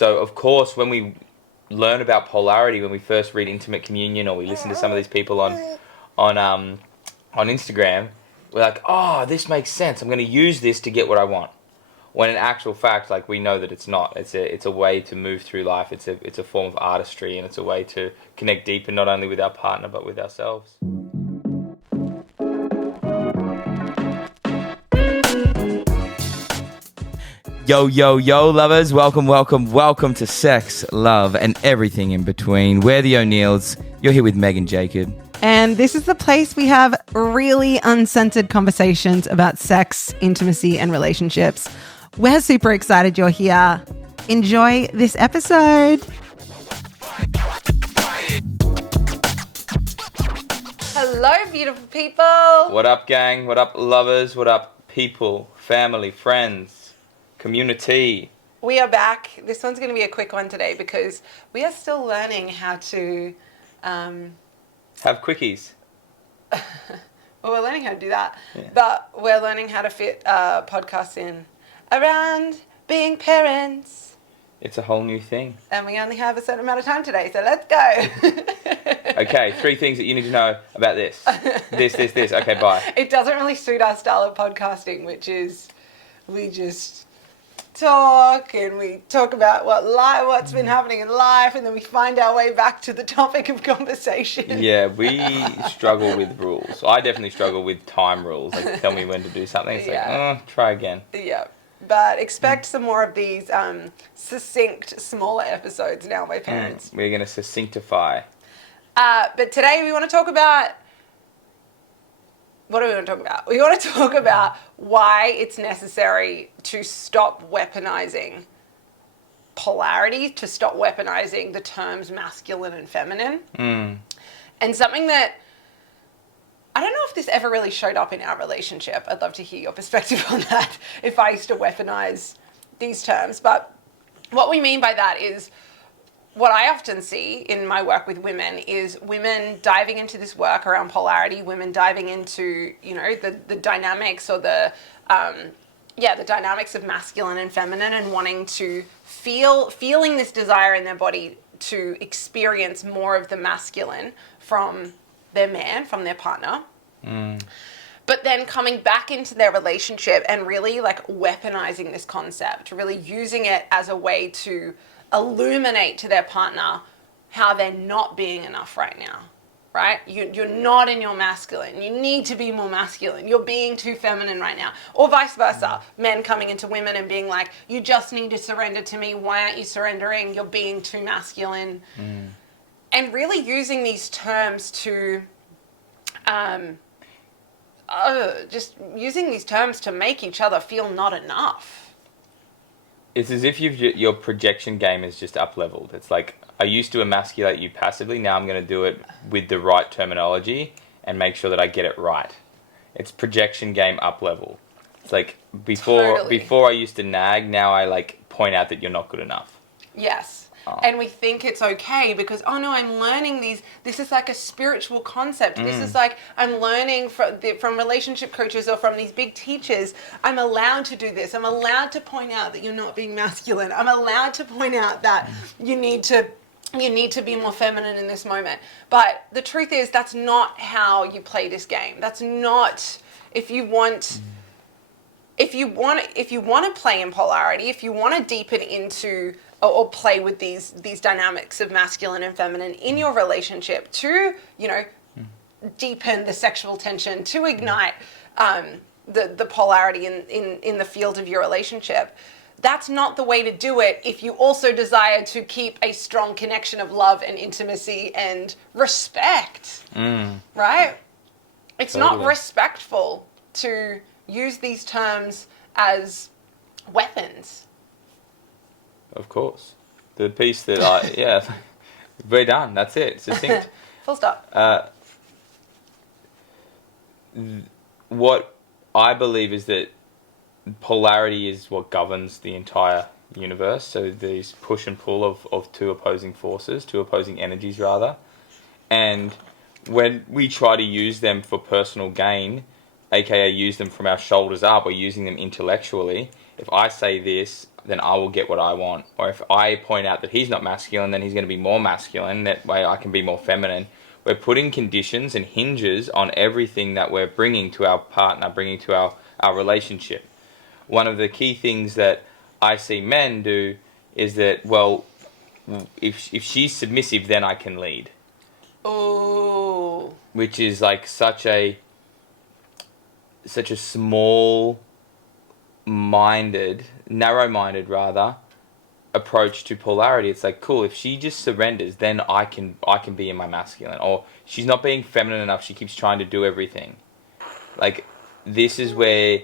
So, of course, when we learn about polarity, when we first read Intimate Communion, or we listen to some of these people on Instagram, we're like, oh, this makes sense. I'm going to use this to get what I want. When in actual fact, like, we know that it's not. It's a way to move through life. It's a form of artistry, and it's a way to connect deeper, not only with our partner but with ourselves. Yo, yo, yo, lovers. Welcome to Sex, Love, and Everything in Between. We're the O'Neills. You're here with Meg and Jacob. And this is the place we have really uncensored conversations about sex, intimacy, and relationships. We're super excited you're here. Enjoy this episode. Hello, beautiful people. What up, gang? What up, lovers? What up, people, family, friends, community? We are back. This one's going to be a quick one today because we are still learning how to... Have quickies. Well, we're learning how to do that. Yeah. But we're learning how to fit podcasts in around being parents. It's a whole new thing. And we only have a certain amount of time today, so let's go. Okay, 3 things that you need to know about this. This. Okay, bye. It doesn't really suit our style of podcasting, which is we just talk and we talk about what's been happening in life, and then we find our way back to the topic of conversation. Yeah, we struggle with rules. I definitely struggle with time rules. Like, tell me when to do something. It's like, try again. Yeah. But expect some more of these succinct, smaller episodes now, my parents. We're going to succinctify. But today we want to talk about... What do we want to talk about? We want to talk about why it's necessary to stop weaponizing polarity, to stop weaponizing the terms masculine and feminine. And something that... I don't know if this ever really showed up in our relationship. I'd love to hear your perspective on that, if I used to weaponize these terms. But what we mean by that is, what I often see in my work with women is women diving into this work around polarity, women diving into, the dynamics or the dynamics of masculine and feminine, and wanting to feeling this desire in their body to experience more of the masculine from their man, from their partner. But then coming back into their relationship and really like weaponizing this concept, really using it as a way to illuminate to their partner how they're not being enough right now, right? You're not in your masculine. You need to be more masculine. You're being too feminine right now. Or vice versa. Men coming into women and being like, you just need to surrender to me. Why aren't you surrendering? You're being too masculine. And really using these terms to... just using these terms to make each other feel not enough. It's as if your projection game is just up-leveled. It's like, I used to emasculate you passively, now I'm going to do it with the right terminology and make sure that I get it right. It's projection game up-level. It's like, before I used to nag, now I like point out that you're not good enough. Yes. And we think it's okay because, oh no, I'm learning these. This is like a spiritual concept. This is like, I'm learning from relationship coaches or from these big teachers. I'm allowed to do this. I'm allowed to point out that you're not being masculine. I'm allowed to point out that you need to be more feminine in this moment. But the truth is, that's not how you play this game. That's not, if you want to play in polarity, if you want to deepen into or play with these dynamics of masculine and feminine in your relationship to, deepen the sexual tension, to ignite the polarity in the field of your relationship. That's not the way to do it if you also desire to keep a strong connection of love and intimacy and respect, right? It's not respectful to use these terms as weapons. Of course. The piece that we're done. That's it. Succinct. Full stop. What I believe is that polarity is what governs the entire universe. So these push and pull of two opposing forces, two opposing energies rather. And when we try to use them for personal gain, aka use them from our shoulders up or using them intellectually, if I say this, then I will get what I want. Or if I point out that he's not masculine, then he's going to be more masculine. That way I can be more feminine. We're putting conditions and hinges on everything that we're bringing to our partner, bringing to our relationship. One of the key things that I see men do is that, well, if she's submissive, then I can lead. Oh. Which is like such a small-minded, narrow-minded rather, approach to polarity. It's like, cool, if she just surrenders, then I can be in my masculine. Or she's not being feminine enough, she keeps trying to do everything. Like, this is where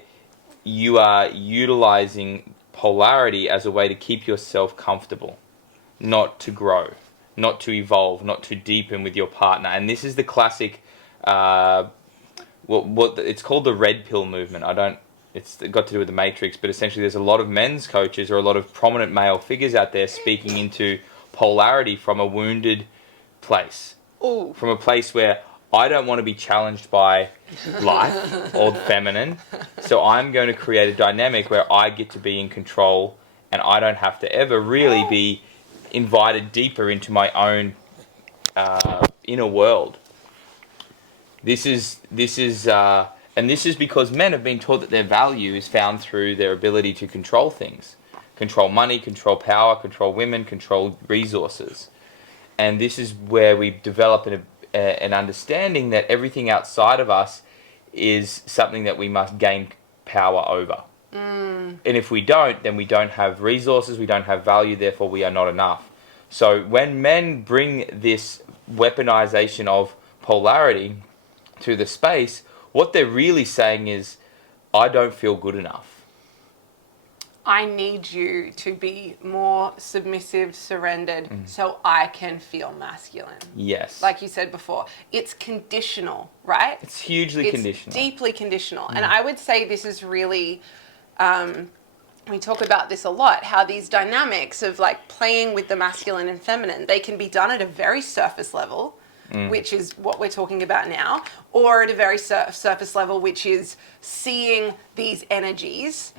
you are utilizing polarity as a way to keep yourself comfortable, not to grow, not to evolve, not to deepen with your partner. And this is the classic, what it's called the red pill movement. It's got to do with the Matrix, but essentially there's a lot of men's coaches or a lot of prominent male figures out there speaking into polarity from a wounded place. Ooh. From a place where I don't want to be challenged by life or the feminine, so I'm going to create a dynamic where I get to be in control and I don't have to ever really be invited deeper into my own inner world. This is because men have been taught that their value is found through their ability to control things. Control money, control power, control women, control resources. And this is where we develop an understanding that everything outside of us is something that we must gain power over. And if we don't, then we don't have resources, we don't have value, therefore we are not enough. So when men bring this weaponization of polarity to the space, what they're really saying is, I don't feel good enough. I need you to be more submissive, surrendered, so I can feel masculine. Yes. Like you said before, it's conditional, right? It's hugely conditional. It's deeply conditional. And I would say this is really, we talk about this a lot, how these dynamics of like playing with the masculine and feminine, they can be done at a very surface level, which is what we're talking about now, or at a very surface level, which is seeing these energies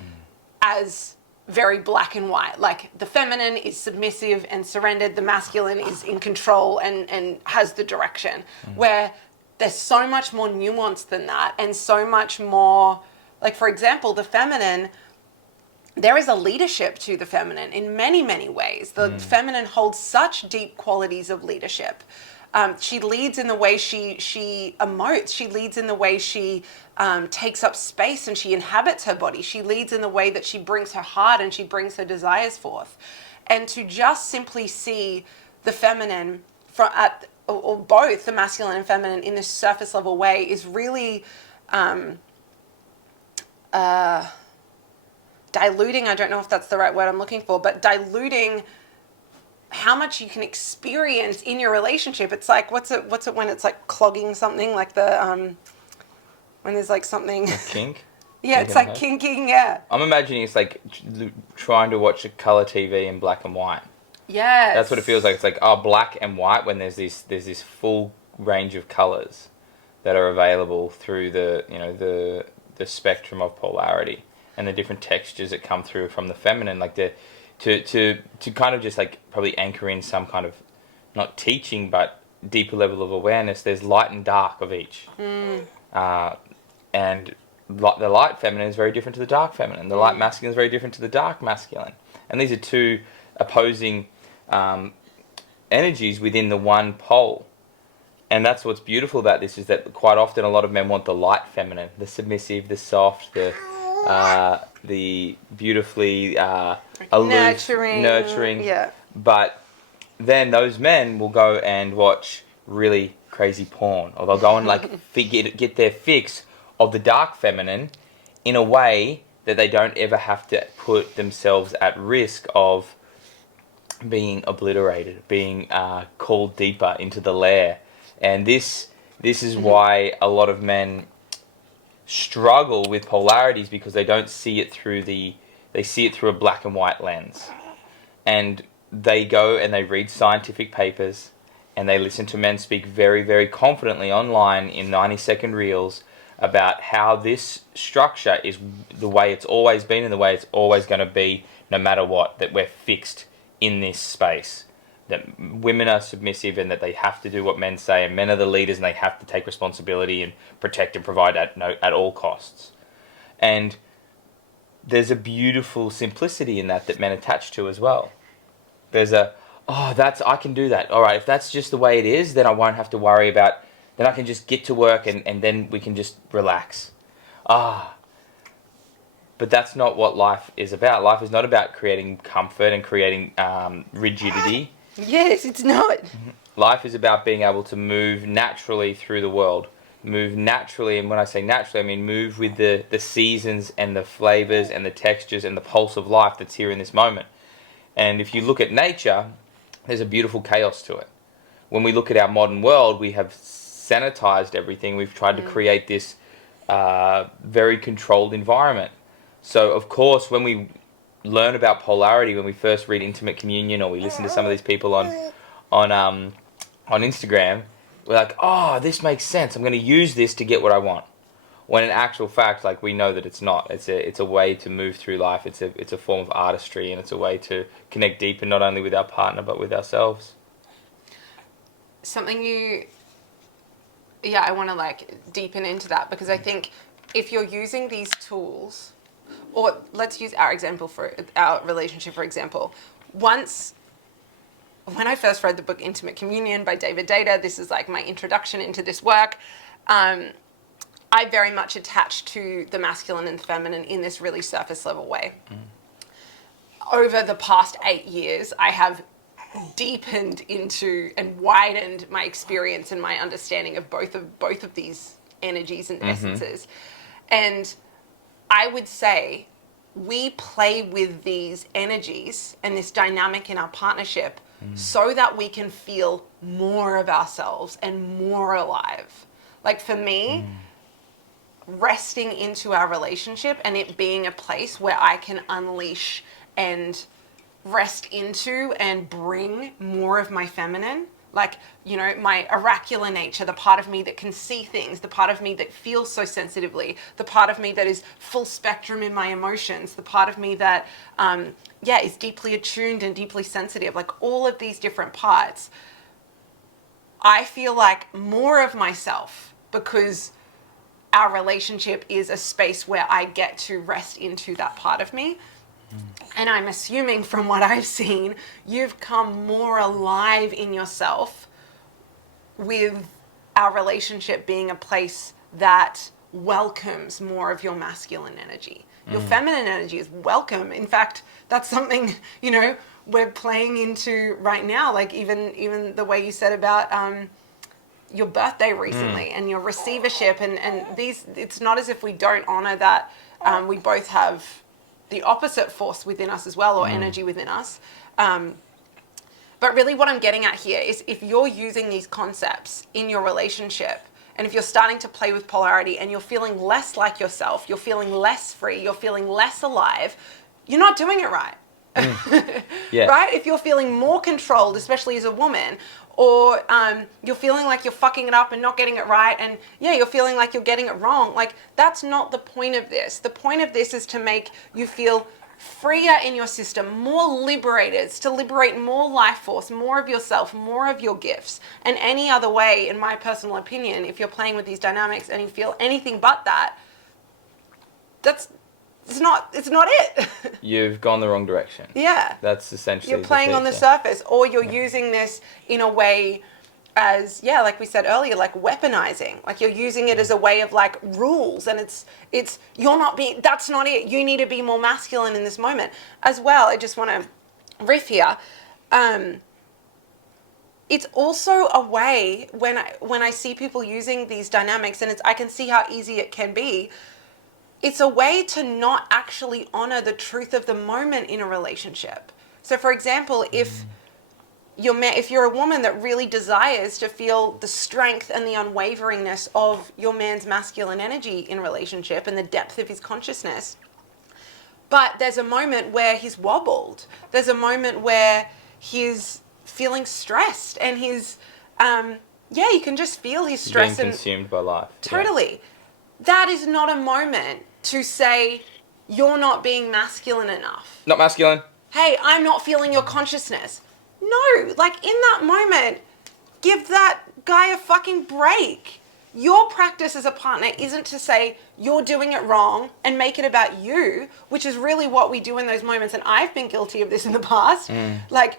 as very black and white. Like the feminine is submissive and surrendered, the masculine is in control and has the direction, where there's so much more nuance than that, and so much more, like for example, the feminine, there is a leadership to the feminine in many, many ways. The feminine holds such deep qualities of leadership. She leads in the way she emotes. She leads in the way she takes up space and she inhabits her body. She leads in the way that she brings her heart and she brings her desires forth. And to just simply see the feminine or both the masculine and feminine in this surface level way is really diluting. I don't know if that's the right word I'm looking for, but diluting how much you can experience in your relationship. It's like, what's it when it's like clogging something, like the when there's like something, a kink. Yeah, it's like kinking. Yeah, I'm imagining it's like trying to watch a color TV in black and white. Yeah, that's what it feels like. It's like black and white when there's this full range of colors that are available through the spectrum of polarity and the different textures that come through from the feminine, like to kind of just like probably anchor in some kind of, not teaching, but deeper level of awareness. There's light and dark of each. And the light feminine is very different to the dark feminine. The light masculine is very different to the dark masculine. And these are two opposing energies within the one pole. And that's what's beautiful about this, is that quite often a lot of men want the light feminine, the submissive, the soft, the beautifully aloof, nurturing. Yeah. But then those men will go and watch really crazy porn, or they'll go and like get their fix of the dark feminine in a way that they don't ever have to put themselves at risk of being obliterated, being called deeper into the lair. And this is why a lot of men struggle with polarities, because they don't see it through they see it through a black and white lens. And they go and they read scientific papers and they listen to men speak very, very confidently online in 90-second reels about how this structure is the way it's always been and the way it's always going to be, no matter what, that we're fixed in this space, that women are submissive and that they have to do what men say, and men are the leaders and they have to take responsibility and protect and provide at all costs. And there's a beautiful simplicity in that men attach to as well. There's I can do that. All right, if that's just the way it is, then I won't have to worry about, then I can just get to work and then we can just relax. But that's not what life is about. Life is not about creating comfort and creating rigidity. Yes, it's not. Life is about being able to move naturally through the world. Move naturally, and when I say naturally, I mean move with the seasons and the flavors and the textures and the pulse of life that's here in this moment. And if you look at nature, there's a beautiful chaos to it. When we look at our modern world, we have sanitized everything. We've tried to create this very controlled environment. So, of course, when we learn about polarity, when we first read Intimate Communion, or we listen to some of these people on Instagram, we're like, oh, this makes sense. I'm going to use this to get what I want. When in actual fact, like, we know that it's not. It's a way to move through life. It's a form of artistry, and it's a way to connect deeper, not only with our partner but with ourselves. I want to deepen into that, because I think if you're using these tools, or let's use our example for our relationship, for example. When I first read the book Intimate Communion by David Data, this is my introduction into this work. I very much attached to the masculine and the feminine in this really surface level way. Over the past 8 years, I have deepened into and widened my experience and my understanding of both of these energies and essences. And I would say we play with these energies and this dynamic in our partnership so that we can feel more of ourselves and more alive. For me, resting into our relationship and it being a place where I can unleash and rest into and bring more of my feminine, my oracular nature, the part of me that can see things, the part of me that feels so sensitively, the part of me that is full spectrum in my emotions, the part of me that is deeply attuned and deeply sensitive, all of these different parts. I feel like more of myself, because our relationship is a space where I get to rest into that part of me. And I'm assuming from what I've seen, you've come more alive in yourself with our relationship being a place that welcomes more of your masculine energy. Your feminine energy is welcome. In fact, that's something, we're playing into right now. Even the way you said about your birthday recently and your receivership and these, it's not as if we don't honor that. We both have the opposite force within us as well, or energy within us. But really what I'm getting at here is, if you're using these concepts in your relationship, and if you're starting to play with polarity and you're feeling less like yourself, you're feeling less free, you're feeling less alive, you're not doing it right. Yeah. Right? If you're feeling more controlled, especially as a woman, or you're feeling like you're fucking it up and not getting it right, and you're feeling like you're getting it wrong, that's not the point of this. The point of this is to make you feel freer in your system, more liberated. It's to liberate more life force, more of yourself, more of your gifts. And any other way, in my personal opinion, if you're playing with these dynamics and you feel anything but that, it's not it. You've gone the wrong direction. Yeah. That's essentially you're playing on the surface, or you're using this in a way as, like we said earlier, weaponizing. You're using it as a way of rules, and it's you're not being, that's not it. You need to be more masculine in this moment as well. I just want to riff here. It's also a way when I see people using these dynamics, and I can see how easy it can be. It's a way to not actually honor the truth of the moment in a relationship. So, for example, if you're a woman that really desires to feel the strength and the unwaveringness of your man's masculine energy in a relationship and the depth of his consciousness, but there's a moment where he's wobbled, there's a moment where he's feeling stressed, and he's, you can just feel his stress being consumed by life. Totally. That is not a moment to say, you're not being masculine enough. Not masculine. Hey, I'm not feeling your consciousness. No, like in that moment, give that guy a fucking break. Your practice as a partner isn't to say you're doing it wrong and make it about you, which is really what we do in those moments. And I've been guilty of this in the past. Like,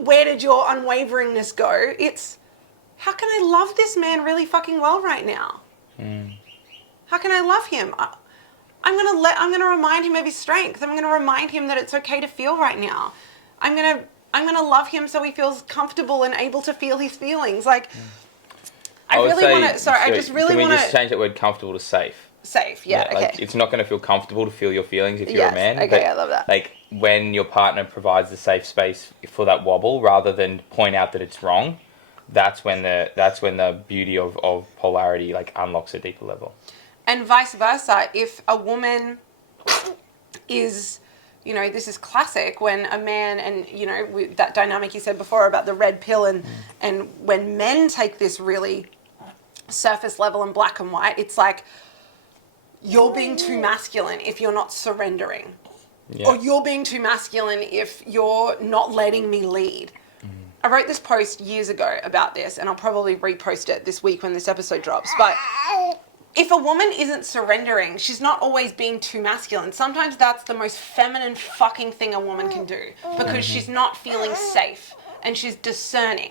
where did your unwaveringness go? It's, how can I love this man really fucking well right now? How can I love him? I'm gonna remind him of his strength. I'm gonna remind him that it's okay to feel right now. I'm gonna love him so he feels comfortable and able to feel his feelings. Like, I really want to. Sorry, I just really want to. Can we just change that word comfortable to safe? Safe, yeah, okay. Like, it's not going to feel comfortable to feel your feelings if you're a man. Okay, I love that. Like, when your partner provides the safe space for that wobble, rather than point out that it's wrong, that's when the beauty of polarity like unlocks a deeper level. And vice versa, if a woman is, you know, this is classic when a man, and you know, that dynamic you said before about the red pill, and when men take this really surface level and black and white, it's like, you're being too masculine if you're not surrendering. Or you're being too masculine if you're not letting me lead. I wrote this post years ago about this, and I'll probably repost it this week when this episode drops. But if a woman isn't surrendering, she's not always being too masculine. Sometimes that's the most feminine fucking thing a woman can do, because she's not feeling safe and she's discerning.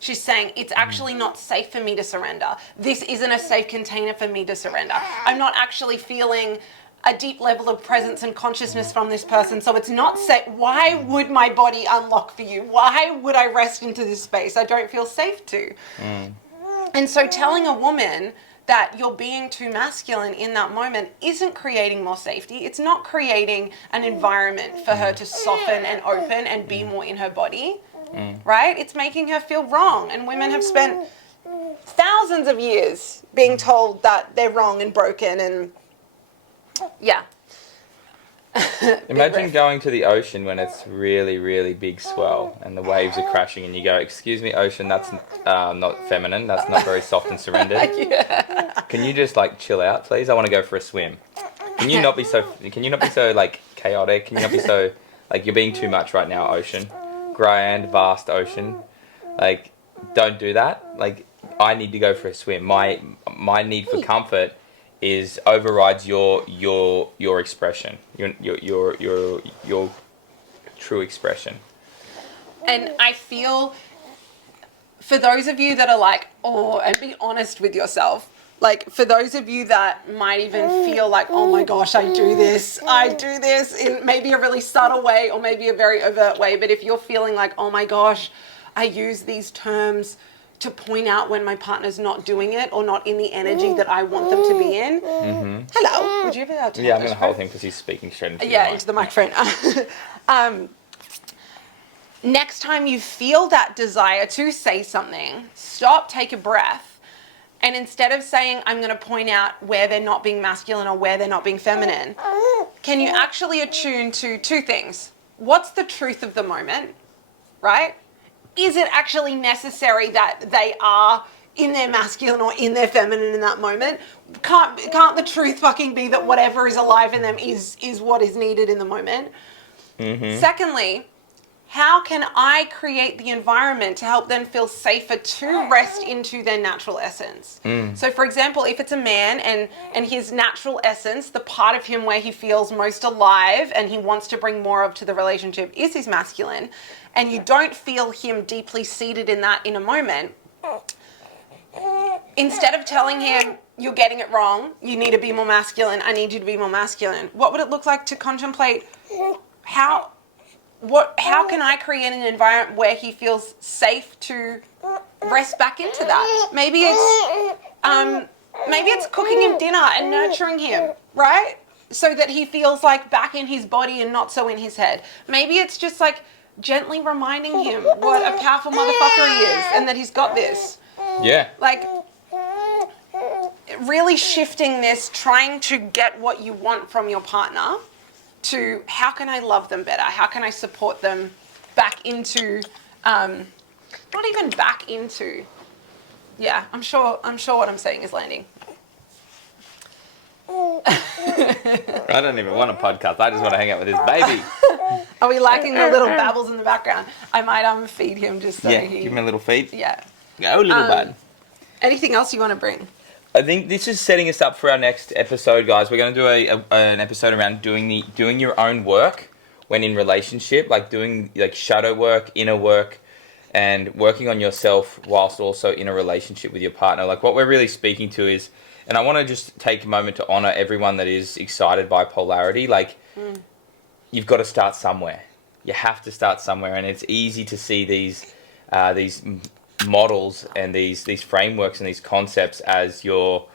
She's saying, it's actually not safe for me to surrender. This isn't a safe container for me to surrender. I'm not actually feeling a deep level of presence and consciousness from this person, so it's not safe. Why would my body unlock for you? Why would I rest into this space? I don't feel safe to. And so telling a woman that you're being too masculine in that moment isn't creating more safety. It's not creating an environment for her to soften and open and be more in her body, right? It's making her feel wrong. And women have spent thousands of years being told that they're wrong and broken, and yeah. Imagine going to the ocean when it's really, really big swell and the waves are crashing, and you go, "Excuse me, ocean, that's not feminine. That's not very soft and surrendered. Can you just like chill out, please? I want to go for a swim. Can you not be so like chaotic? Can you not be so like, you're being too much right now, ocean, grand, vast ocean? Like, don't do that. Like, I need to go for a swim. My need for comfort overrides your expression, your true expression." And I feel, for those of you that are like, oh, and be honest with yourself, like for those of you that might even feel like, oh my gosh, I do this in maybe a really subtle way or maybe a very overt way, but if you're feeling like, oh my gosh, I use these terms to point out when my partner's not doing it or not in the energy that I want them to be in. Hello. Would you be able to? Yeah, I'm going to hold him because he's speaking straight into the mic. Into the microphone. Next time you feel that desire to say something, stop, take a breath, and instead of saying, I'm going to point out where they're not being masculine or where they're not being feminine, can you actually attune to two things? What's the truth of the moment, right? Is it actually necessary that they are in their masculine or in their feminine in that moment? Can't the truth fucking be that whatever is alive in them is what is needed in the moment? Secondly, how can I create the environment to help them feel safer to rest into their natural essence? So for example, if it's a man and his natural essence, the part of him where he feels most alive and he wants to bring more of to the relationship is his masculine, and you don't feel him deeply seated in that in a moment, instead of telling him, you're getting it wrong, you need to be more masculine, I need you to be more masculine, what would it look like to contemplate how can I create an environment where he feels safe to rest back into that? Maybe it's cooking him dinner and nurturing him, right? So that he feels like back in his body and not so in his head. Maybe it's just like gently reminding him what a powerful motherfucker he is and that he's got this. Yeah. Like, really shifting this, trying to get what you want from your partner to how can I love them better? How can I support them back into, not even back into, yeah, I'm sure what I'm saying is landing. I don't even want a podcast. I just want to hang out with this baby. Are we liking the little babbles in the background? I might feed him just so he... Give him a little feed. Yeah. Go, little bud. Anything else you want to bring? I think this is setting us up for our next episode, guys. We're going to do an episode around doing your own work when in relationship, like doing like shadow work, inner work, and working on yourself whilst also in a relationship with your partner. Like what we're really speaking to is, and I want to just take a moment to honor everyone that is excited by polarity. Like you've got to start somewhere. You have to start somewhere, and it's easy to see these models and these frameworks and these concepts as your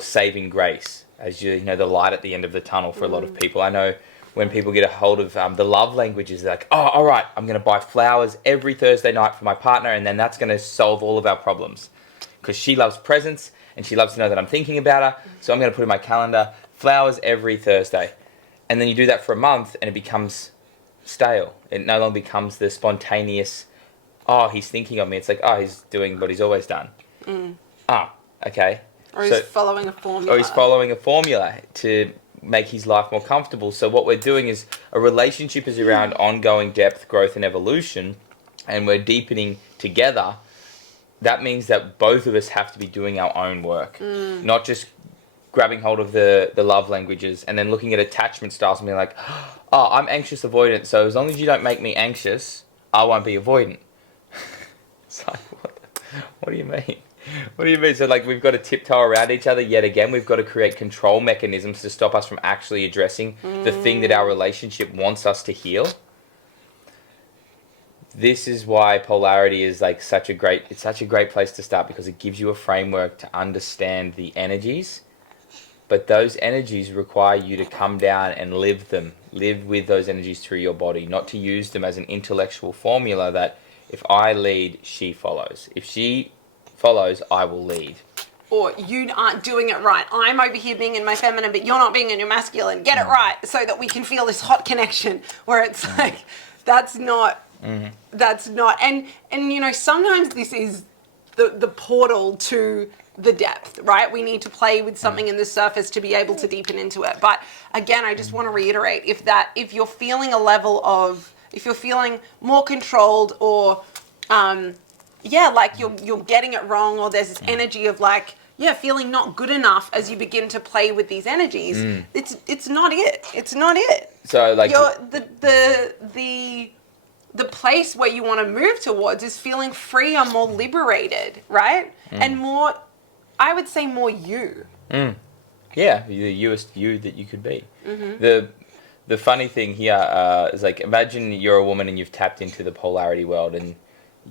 saving grace, as you know the light at the end of the tunnel for a lot of people. I know when people get a hold of the love languages, they're like, oh, all right, I'm going to buy flowers every Thursday night for my partner, and then that's going to solve all of our problems because she loves presents and she loves to know that I'm thinking about her, so I'm going to put in my calendar flowers every Thursday. And then you do that for a month and it becomes stale. It no longer becomes the spontaneous, oh, he's thinking of me. It's like, oh, he's doing what he's always done. Okay. Or he's following a formula. Or he's following a formula to make his life more comfortable. So what we're doing is a relationship is around ongoing depth, growth, and evolution, and we're deepening together. That means that both of us have to be doing our own work, not just grabbing hold of the love languages and then looking at attachment styles and being like, oh, I'm anxious avoidant, so as long as you don't make me anxious, I won't be avoidant. It's like, what do you mean? What do you mean? So like we've got to tiptoe around each other yet again. We've got to create control mechanisms to stop us from actually addressing the thing that our relationship wants us to heal. This is why polarity is like such a great place to start, because it gives you a framework to understand the energies. But those energies require you to come down and live with those energies through your body, not to use them as an intellectual formula that if I lead, she follows. If she follows, I will lead. Or you aren't doing it right. I'm over here being in my feminine, but you're not being in your masculine. Get it right so that we can feel this hot connection where it's like, that's not, and you know, sometimes this is the portal to the depth, right? We need to play with something in the surface to be able to deepen into it. But again, I just want to reiterate, if you're feeling if you're feeling more controlled or, like you're getting it wrong, or there's this energy of like, feeling not good enough as you begin to play with these energies, it's not it. It's not it. So like the place where you want to move towards is feeling freer, more liberated, right? And more, I would say more you. Yeah, the youest you that you could be. The funny thing here is like, imagine you're a woman and you've tapped into the polarity world, and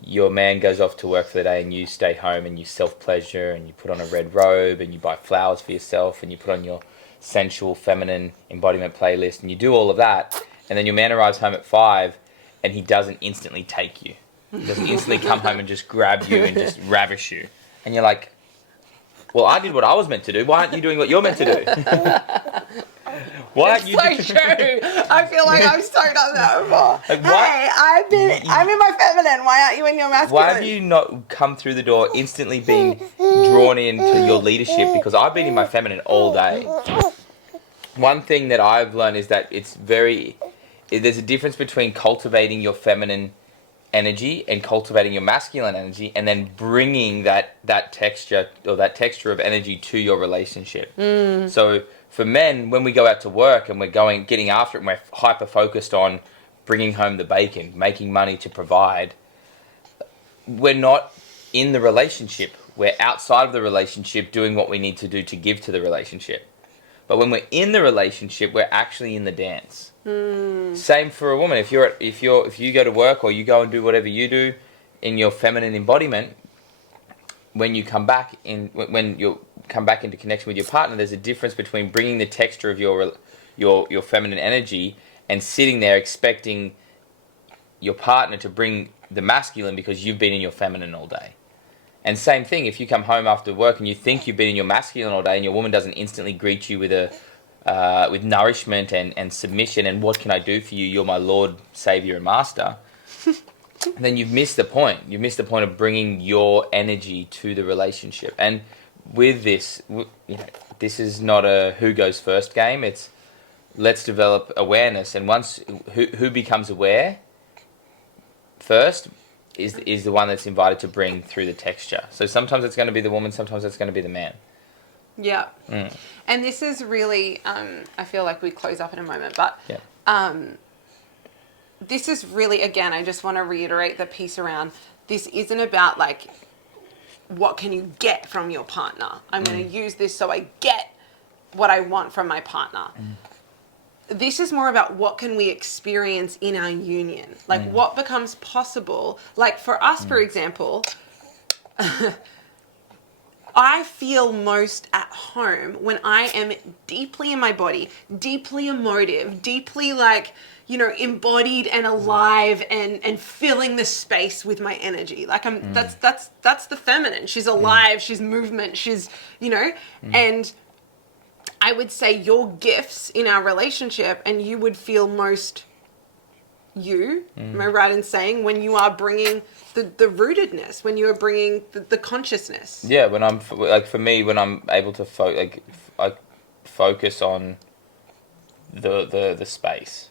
your man goes off to work for the day and you stay home and you self-pleasure and you put on a red robe and you buy flowers for yourself and you put on your sensual feminine embodiment playlist and you do all of that, and then your man arrives home at 5 and he doesn't instantly take you. He doesn't instantly come home and just grab you and just ravish you. And you're like, well, I did what I was meant to do. Why aren't you doing what you're meant to do? Why aren't you so true. I feel like I've so done that before. Like, I'm in my feminine. Why aren't you in your masculine? Why have you not come through the door instantly being drawn into your leadership? Because I've been in my feminine all day. One thing that I've learned is that there's a difference between cultivating your feminine energy and cultivating your masculine energy, and then bringing that texture of energy to your relationship. So for men, when we go out to work and we're getting after it and we're hyper focused on bringing home the bacon, making money to provide, we're not in the relationship. We're outside of the relationship doing what we need to do to give to the relationship. But when we're in the relationship, we're actually in the dance. Same for a woman. If you go to work or you go and do whatever you do in your feminine embodiment, when you come back into connection with your partner, there's a difference between bringing the texture of your feminine energy and sitting there expecting your partner to bring the masculine because you've been in your feminine all day. And same thing, if you come home after work and you think you've been in your masculine all day and your woman doesn't instantly greet you with nourishment and submission and what can I do for you, you're my Lord, Savior and Master, then you've missed the point. You've missed the point of bringing your energy to the relationship. And with this, this is not a who goes first game. It's let's develop awareness, and once who becomes aware first is the one that's invited to bring through the texture. So sometimes it's going to be the woman, sometimes it's going to be the man. Yeah. And this is really, I feel like we close up in a moment, but this is really, again, I just want to reiterate the piece around, this isn't about like, what can you get from your partner? I'm going to use this so I get what I want from my partner. This is more about what can we experience in our union? Like what becomes possible? Like for us, for example, I feel most at home when I am deeply in my body, deeply emotive, deeply like, you know, embodied and alive and filling the space with my energy. Like that's the feminine. She's alive, she's movement, she's, you know, and I would say your gifts in our relationship, and you would feel most you, am I right in saying, when you are bringing the rootedness, when you are bringing the consciousness? Yeah, when I'm, like for me, when I'm able to I focus on the space.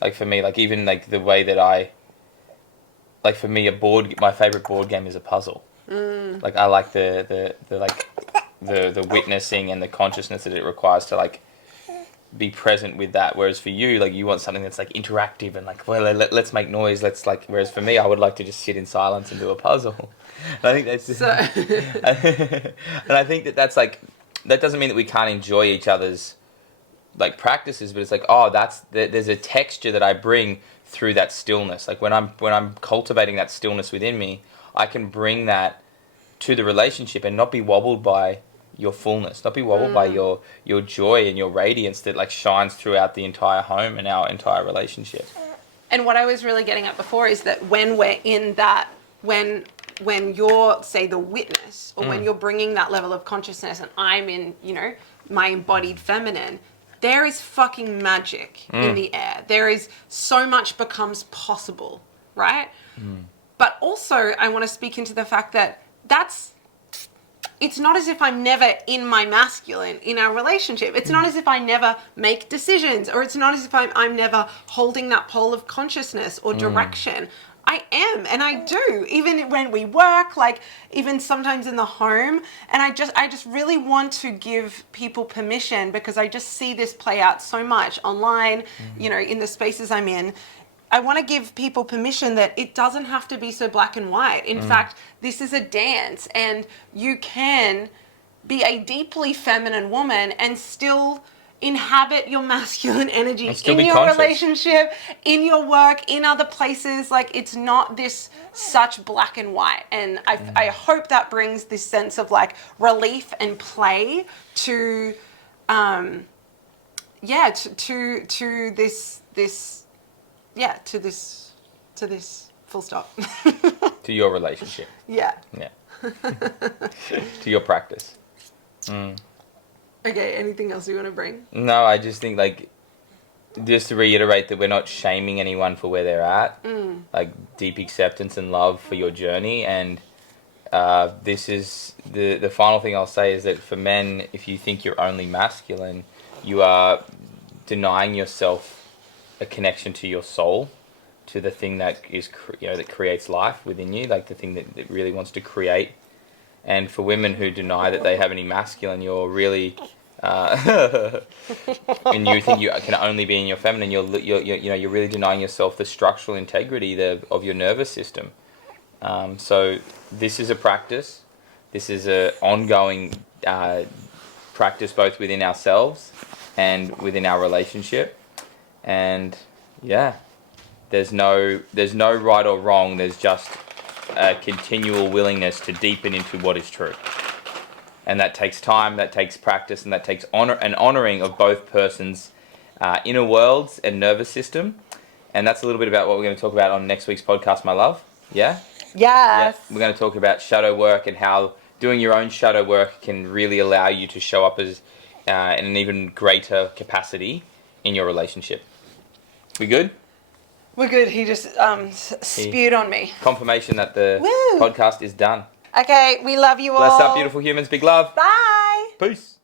Like for me, like even like the way that like for me, my favorite board game is a puzzle. Like I like the witnessing and the consciousness that it requires to like be present with that. Whereas for you, like you want something that's like interactive and like, well, let's make noise. Let's like. Whereas for me, I would like to just sit in silence and do a puzzle. And I think that's. And I think that's like, that doesn't mean that we can't enjoy each other's like practices, but it's like, oh, there's a texture that I bring through that stillness. Like when I'm cultivating that stillness within me, I can bring that to the relationship and not be wobbled by your fullness, not be wobbled by your joy and your radiance that like shines throughout the entire home and our entire relationship. And what I was really getting at before is that when we're in that, when you're, say, the witness, or when you're bringing that level of consciousness and I'm in, you know, my embodied feminine, there is fucking magic in the air. There is so much becomes possible, right? But also I want to speak into the fact that it's not as if I'm never in my masculine in our relationship. It's not as if I never make decisions, or it's not as if I'm never holding that pole of consciousness or direction. I am, and I do, even when we work, like even sometimes in the home. And I just really want to give people permission, because I just see this play out so much online, you know, in the spaces I'm in. I want to give people permission that it doesn't have to be so black and white. In fact, this is a dance, and you can be a deeply feminine woman and still inhabit your masculine energy in your relationship, in your work, in other places. Like it's not this such black and white. And I hope that brings this sense of like relief and play to, to this full stop. To your relationship. Yeah. To your practice. Okay, anything else you want to bring? No, I just think like, just to reiterate that we're not shaming anyone for where they're at. Like deep acceptance and love for your journey. And this is the final thing I'll say is that for men, if you think you're only masculine, you are denying yourself a connection to your soul, to the thing that is that creates life within you, like the thing that really wants to create. And for women who deny that they have any masculine, you're really and you think you can only be in your feminine, you're really denying yourself the structural integrity of your nervous system. So this is a practice. This is a ongoing practice, both within ourselves and within our relationship. And there's no right or wrong. There's just a continual willingness to deepen into what is true. And that takes time, that takes practice, and that takes honoring of both persons' inner worlds and nervous system. And that's a little bit about what we're going to talk about on next week's podcast, my love. Yeah? Yes. Yeah. We're going to talk about shadow work and how doing your own shadow work can really allow you to show up as in an even greater capacity in your relationship. We good? We're good. He just spewed on me. Confirmation that the podcast is done. Okay, we love you all. Bless up, beautiful humans. Big love. Bye. Peace.